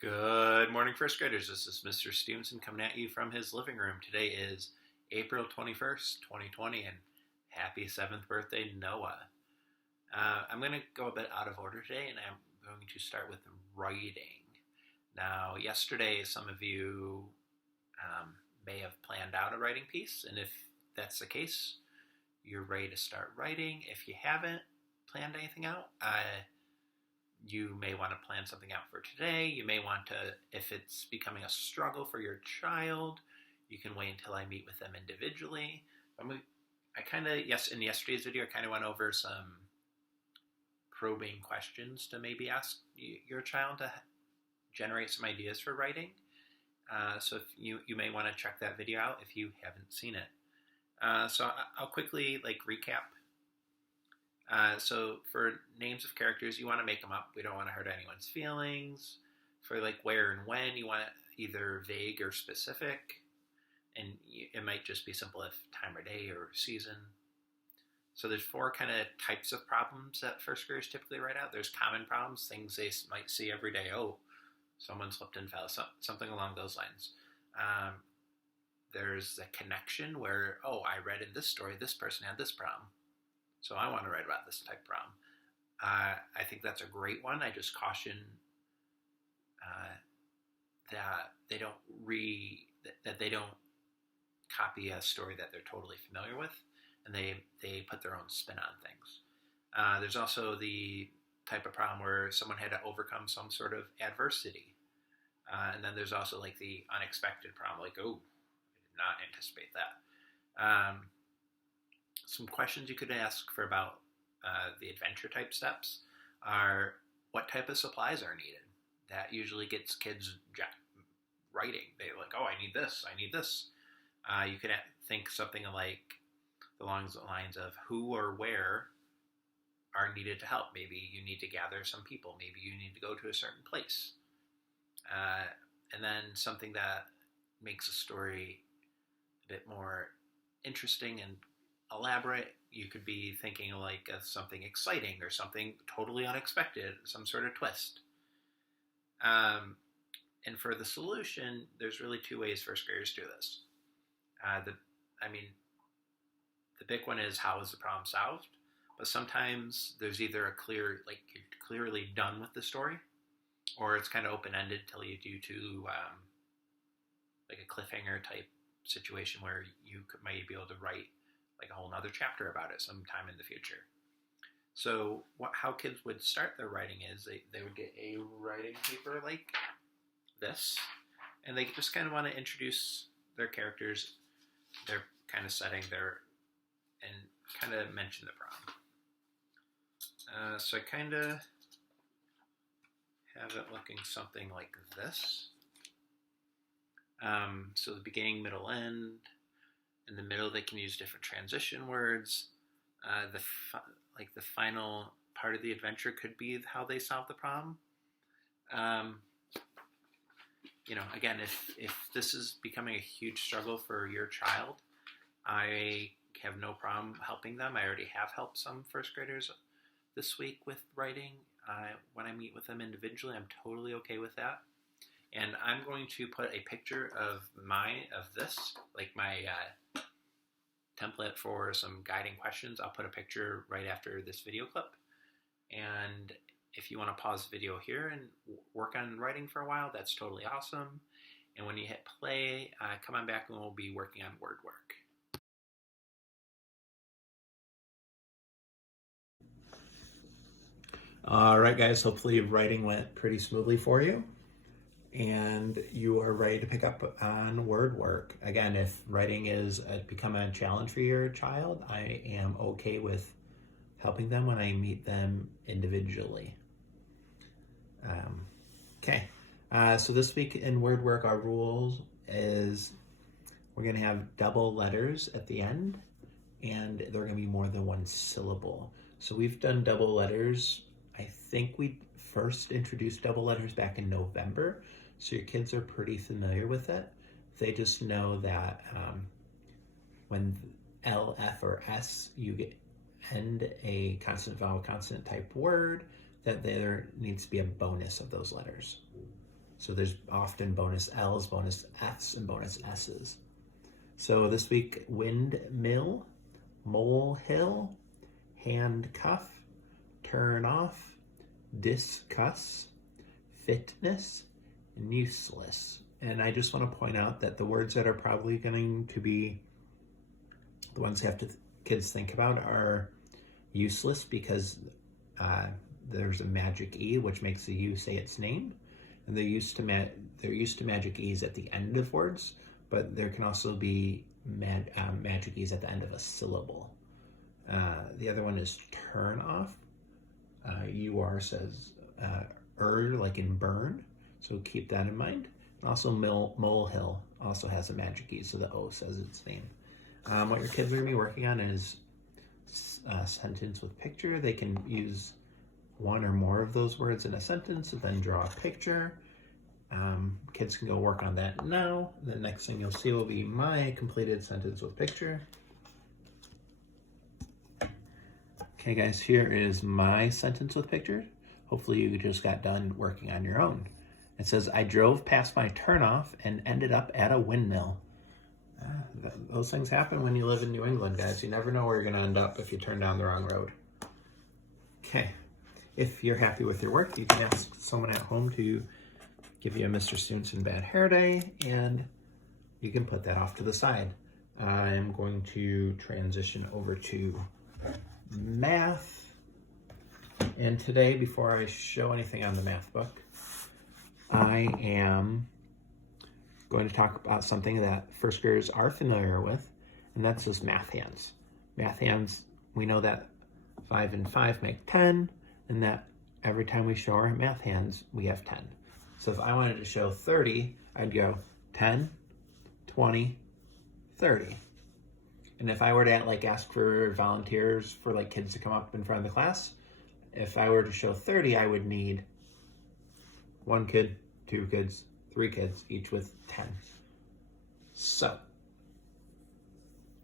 Good morning, first graders. This is Mr. Stevenson coming at you from his living room. Today is April 21st, 2020, and happy 7th birthday, Noah. I'm going to go a bit out of order today, and I'm going to start with writing. Now, yesterday, some of you may have planned out a writing piece, and if that's the case, you're ready to start writing. If you haven't planned anything out, you may want to plan something out for today. You may want to, if it's becoming a struggle for your child, you can wait until I meet with them individually. In yesterday's video, I kind of went over some probing questions to maybe ask your child to generate some ideas for writing. So if you may want to check that video out if you haven't seen it. So I'll quickly recap. So for names of characters, you want to make them up. We don't want to hurt anyone's feelings. For where and when, you want either vague or specific. And it might just be simple if time or day or season. So there's 4 kind of types of problems that first graders typically write out. There's common problems, things they might see every day. Oh, someone slipped and fell, something along those lines. There's a connection where, oh, I read in this story, this person had this problem. So I want to write about this type of problem. I think that's a great one. I just caution that they don't copy a story that they're totally familiar with, and they put their own spin on things. There's also the type of problem where someone had to overcome some sort of adversity. And then there's also the unexpected problem, oh, I did not anticipate that. Some questions you could ask for about the adventure type steps are, what type of supplies are needed? That usually gets kids writing. They're oh, I need this, I need this. You could think something along the lines of who or where are needed to help. Maybe you need to gather some people. Maybe you need to go to a certain place. And then something that makes a story a bit more interesting and elaborate, you could be thinking of something exciting or something totally unexpected, some sort of twist. And for the solution, there's really 2 ways first graders do this. The big one is, how is the problem solved? But sometimes there's either a clear, you're clearly done with the story, or it's kind of open-ended till you do to a cliffhanger type situation where you might be able to write a whole nother chapter about it sometime in the future. So how kids would start their writing is they would get a writing paper like this, and they just kind of want to introduce their characters, their kind of setting, and kind of mention the problem. So I kind of have it looking something like this. So the beginning, middle, end. In the middle, they can use different transition words. The final part of the adventure could be how they solve the problem. Again, if this is becoming a huge struggle for your child, I have no problem helping them. I already have helped some first graders this week with writing. When I meet with them individually, I'm totally okay with that. And I'm going to put a picture of this, my template for some guiding questions. I'll put a picture right after this video clip. And if you want to pause the video here and work on writing for a while, that's totally awesome. And when you hit play, come on back and we'll be working on word work. All right, guys, hopefully writing went pretty smoothly for you, and you are ready to pick up on word work. Again, if writing is become a challenge for your child, I am okay with helping them when I meet them individually. Okay, so this week in word work, our rules is we're going to have double letters at the end, and they're going to be more than 1 syllable. So we've done double letters. I think we first introduced double letters back in November, so your kids are pretty familiar with it. They just know that when L, F, or S, you end a consonant, vowel, consonant type word, that there needs to be a bonus of those letters. So there's often bonus L's, bonus F's, and bonus S's. So this week, windmill, molehill, handcuff, turn off, discuss, fitness, and useless. And I just want to point out that the words that are probably going to be the ones kids think about are useless, because there's a magic E, which makes the U say its name. And they're used to magic E's at the end of words, but there can also be magic E's at the end of a syllable. The other one is turn off. UR says like in burn, so keep that in mind. And also molehill also has a magic E, so the O says its name. What your kids are going to be working on is a sentence with picture. They can use one or more of those words in a sentence and then draw a picture. Kids can go work on that now. The next thing you'll see will be my completed sentence with picture. Okay guys, here is my sentence with picture. Hopefully you just got done working on your own. It says, I drove past my turnoff and ended up at a windmill. Those things happen when you live in New England, guys. You never know where you're going to end up if you turn down the wrong road. Okay, if you're happy with your work, you can ask someone at home to give you a Mr. Stevenson Bad Hair Day, and you can put that off to the side. I'm going to transition over to math. And today, before I show anything on the math book, I am going to talk about something that first graders are familiar with, and that's just math hands. Math hands, we know that 5 and 5 make 10, and that every time we show our math hands, we have 10. So if I wanted to show 30, I'd go 10, 20, 30. And if I were to ask for volunteers for kids to come up in front of the class, if I were to show 30, I would need 1 kid, 2 kids, 3 kids, each with 10. So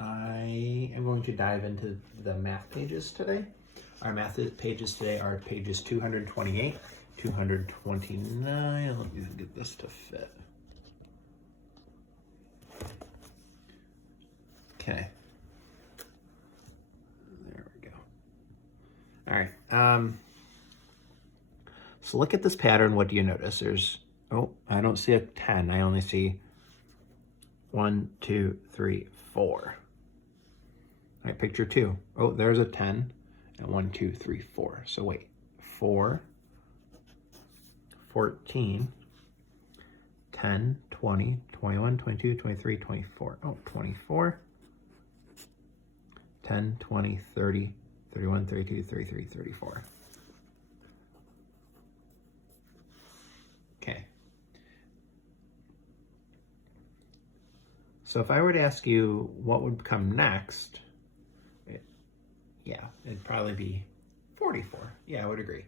I am going to dive into the math pages today. Our math pages today are pages 228, 229. Let me get this to fit. Okay. There we go. All right. So look at this pattern. What do you notice? I don't see a 10. I only see 1, 2, 3, 4. All right, picture 2. Oh, there's a 10. And 1, 2, 3, 4. So wait, 4, 14, 10, 20, 21, 22, 23, 24. Oh, 24. 10, 20, 30, 31, 32, 33, 34. Okay. So if I were to ask you what would come next, it'd probably be 44. Yeah, I would agree.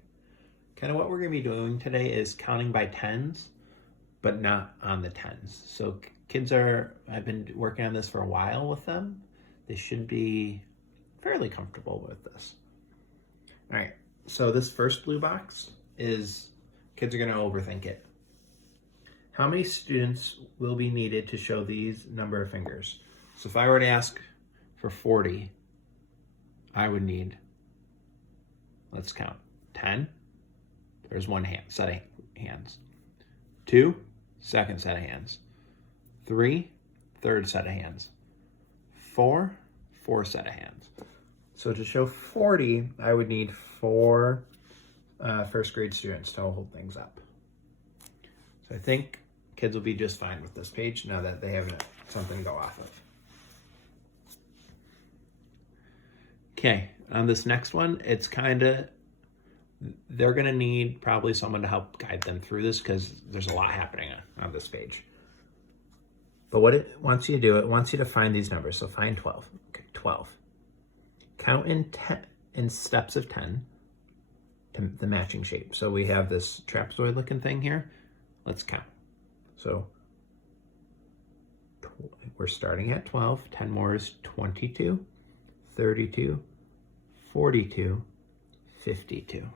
Kind of what we're going to be doing today is counting by tens, but not on the tens. So kids I've been working on this for a while with them. They should be fairly comfortable with this. All right, so this first blue box is, kids are going to overthink it. How many students will be needed to show these number of fingers? So if I were to ask for 40, I would need, let's count, 10. There's one set of hands. 2, second set of hands. 3, third set of hands. 4, fourth set of hands. So to show 40, I would need 4 first grade students to hold things up. So I think kids will be just fine with this page now that they have something to go off of. Okay, on this next one, they're gonna need probably someone to help guide them through this because there's a lot happening on this page. But what it wants you to do, it wants you to find these numbers. So find 12. Okay, 12. Count in steps of 10 to the matching shape. So we have this trapezoid looking thing here. Let's count. So we're starting at 12. 10 more is 22, 32, 42, 52.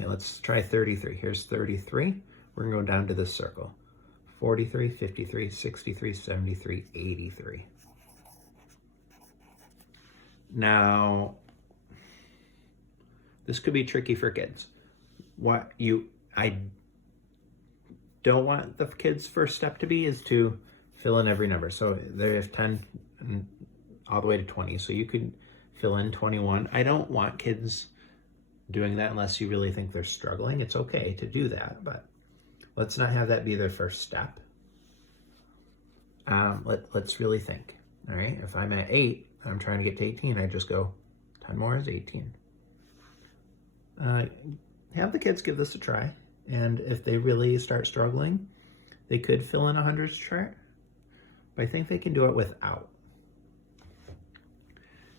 Okay, let's try 33. Here's 33. We're gonna go down to this circle. 43, 53, 63, 73, 83. Now, this could be tricky for kids. I don't want the kids' first step to be is to fill in every number. So they have 10 all the way to 20. So you could fill in 21. I don't want kids doing that unless you really think they're struggling. It's okay to do that, but let's not have that be their first step. Let's really think. All right, if I'm at 8, I'm trying to get to 18, I just go 10 more is 18. Have the kids give this a try. And if they really start struggling, they could fill in a hundreds chart. But I think they can do it without.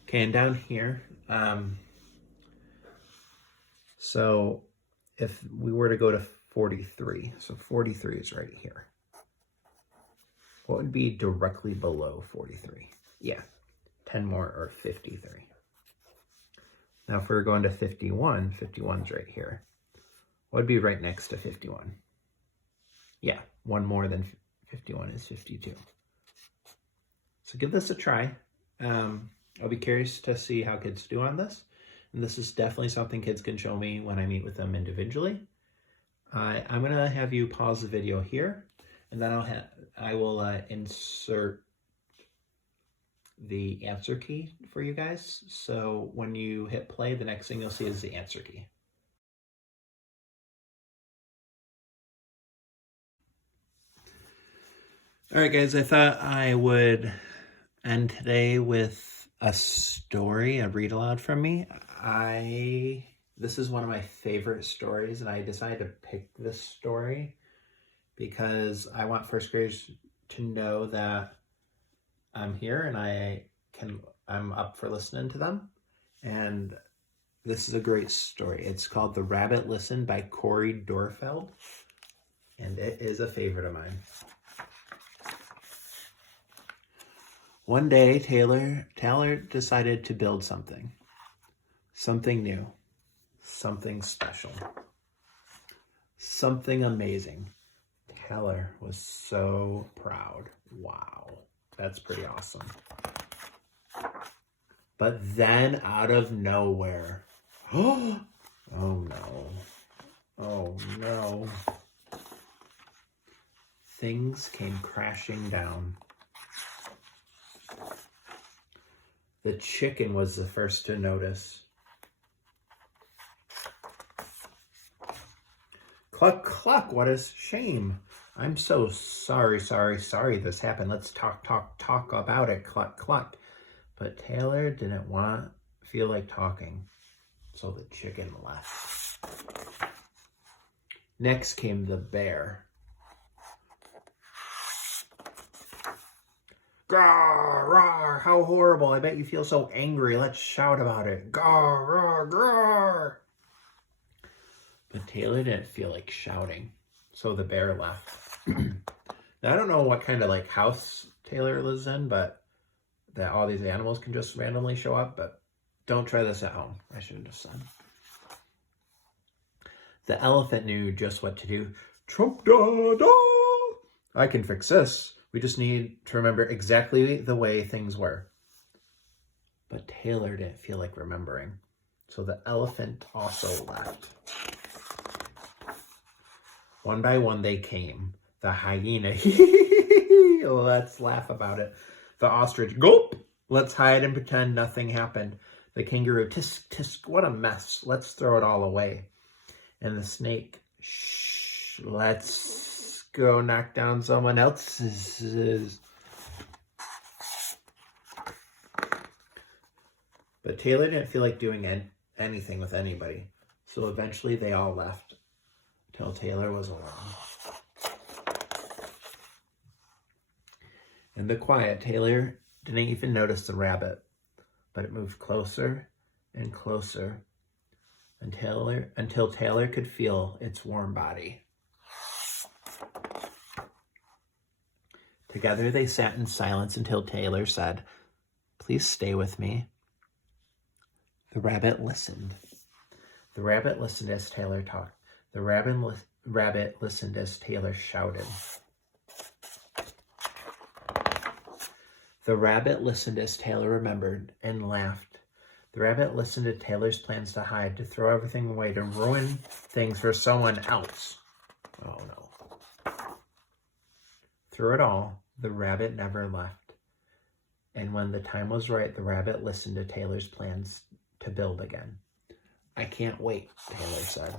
Okay, and down here, so if we were to go to 43, so 43 is right here. What would be directly below 43? Yeah, 10 more or 53. Now if we're going to 51, 51's right here. What would be right next to 51? Yeah, one more than 51 is 52. So give this a try. I'll be curious to see how kids do on this. And this is definitely something kids can show me when I meet with them individually. I'm gonna have you pause the video here, and then I will insert the answer key for you guys. So when you hit play, the next thing you'll see is the answer key. All right, guys, I thought I would end today with a story, a read aloud from me. This is one of my favorite stories, and I decided to pick this story because I want first graders to know that I'm here and I'm up for listening to them. And this is a great story. It's called The Rabbit Listened by Corey Dorfeld, and it is a favorite of mine. One day, Taylor decided to build something new, something special, something amazing. Taylor was so proud. Wow, that's pretty awesome. But then out of nowhere, oh no, things came crashing down. The chicken was the first to notice. Cluck, cluck, what a shame. I'm so sorry this happened. Let's talk about it, cluck, cluck. But Taylor didn't feel like talking, so the chicken left. Next came the bear. Grrr, rawr, how horrible. I bet you feel so angry. Let's shout about it. Grrr, rawr, grrr. But Taylor didn't feel like shouting, so the bear left. Now, I don't know what kind of house Taylor lives in, but that all these animals can just randomly show up, but don't try this at home. I should have just said. The elephant knew just what to do. Trump da da! I can fix this. We just need to remember exactly the way things were. But Taylor didn't feel like remembering, so the elephant also left. One by one they came. The hyena, let's laugh about it. The ostrich, gulp, let's hide and pretend nothing happened. The kangaroo, tisk, tisk, what a mess. Let's throw it all away. And the snake, shh, let's go knock down someone else's. But Taylor didn't feel like doing anything with anybody. So eventually they all left till Taylor was alone. In the quiet, Taylor didn't even notice the rabbit, but it moved closer and closer until Taylor could feel its warm body. Together they sat in silence until Taylor said, "Please stay with me." The rabbit listened. The rabbit listened as Taylor talked. The rabbit listened as Taylor shouted. The rabbit listened as Taylor remembered and laughed. The rabbit listened to Taylor's plans to hide, to throw everything away, to ruin things for someone else. Oh no. Through it all, the rabbit never left. And when the time was right, the rabbit listened to Taylor's plans to build again. I can't wait, Taylor said.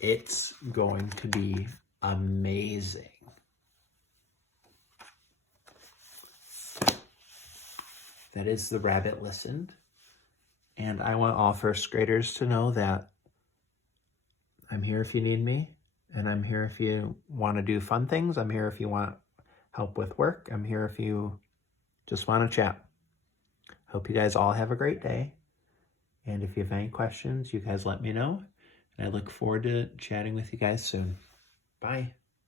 It's going to be amazing. That is The Rabbit Listened. And I want all first graders to know that I'm here if you need me. And I'm here if you want to do fun things. I'm here if you want help with work. I'm here if you just want to chat. Hope you guys all have a great day. And if you have any questions, you guys let me know. And I look forward to chatting with you guys soon. Bye.